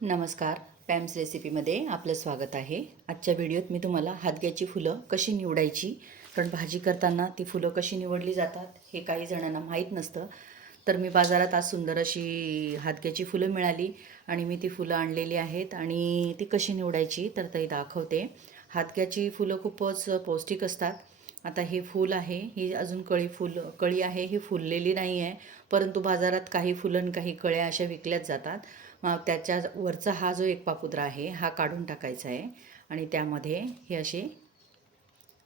नमस्कार, पॅम्स रेसिपीमध्ये आपलं स्वागत आहे। आजच्या व्हिडिओत मी तुम्हाला हादग्याची फुलं कशी निवडायची, कारण भाजी करताना ती फुलं कशी निवडली जातात हे काही जणांना माहीत नसतं। तर मी बाजारात आज सुंदर अशी हादग्याची फुलं मिळाली आणि मी ती फुलं आणलेली आहेत आणि ती कशी निवडायची तर ते दाखवते। हादग्याची फुलं खूपच पौष्टिक असतात। आता हे फूल आहे, ही अजून कळी आहे, ही फुललेली नाही आहे, परंतु बाजारात काही फुलं काही कळ्या अशा विकल्याच जातात। त्याच्या वरचा हा जो एक पापुद्रा आहे हा काढून टाकायचा आहे आणि त्यामध्ये हे असे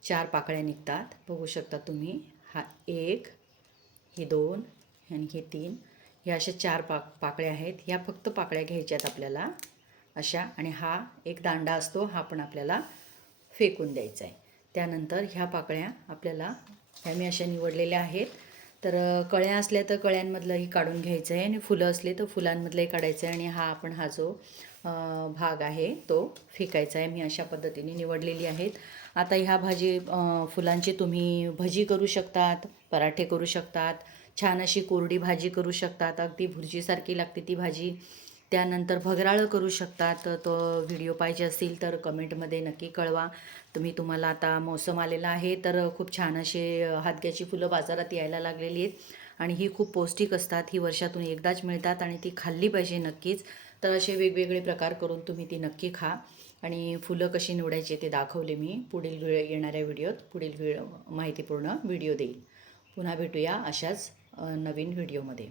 4 पाकळ्या निघतात। बघू शकता तुम्ही, हा 1, हे 2 आणि हे 3, हे अशा 4 पाकळ्या आहेत। ह्या फक्त पाकळ्या घ्यायच्यात आपल्याला अशा, आणि हा एक दांडा असतो, हा पण आपल्याला फेकून द्यायचा आहे। त्यानंतर ह्या पाकळ्या आपल्याला ह्या मी अशा निवडलेल्या आहेत। तर कळ्या असल्या तर कळ्यांमधलंही काढून घ्यायचं आहे आणि फुलं असले तर फुलांमधलंही काढायचं आहे, आणि हा जो भाग आहे तो फेकायचा आहे। मी अशा पद्धतीने निवडलेली आहेत। आता ह्या फुलांची तुम्ही भजी करू शकतात, पराठे करू शकतात, छान अशी कोरडी भाजी करू शकतात, अगदी भुर्जीसारखी लागते ती भाजी। त्यानंतर भगराळं करू शकतात। तो व्हिडिओ पाहिजे असेल तर कमेंटमध्ये नक्की कळवा। तुम्हाला आता मोसम आलेला आहे तर खूप छान असे हादग्याची फुलं बाजारात यायला लागलेली आहेत आणि ही खूप पौष्टिक असतात। ही वर्षातून एकदाच मिळतात आणि ती खाल्ली पाहिजे नक्कीच। तर असे वेगवेगळे प्रकार करून तुम्ही ती नक्की खा। आणि फुलं कशी निवडायची ते दाखवले मी। पुढील येणाऱ्या व्हिडिओत माहितीपूर्ण व्हिडिओ देईल। पुन्हा भेटूया अशाच नवीन व्हिडिओमध्ये।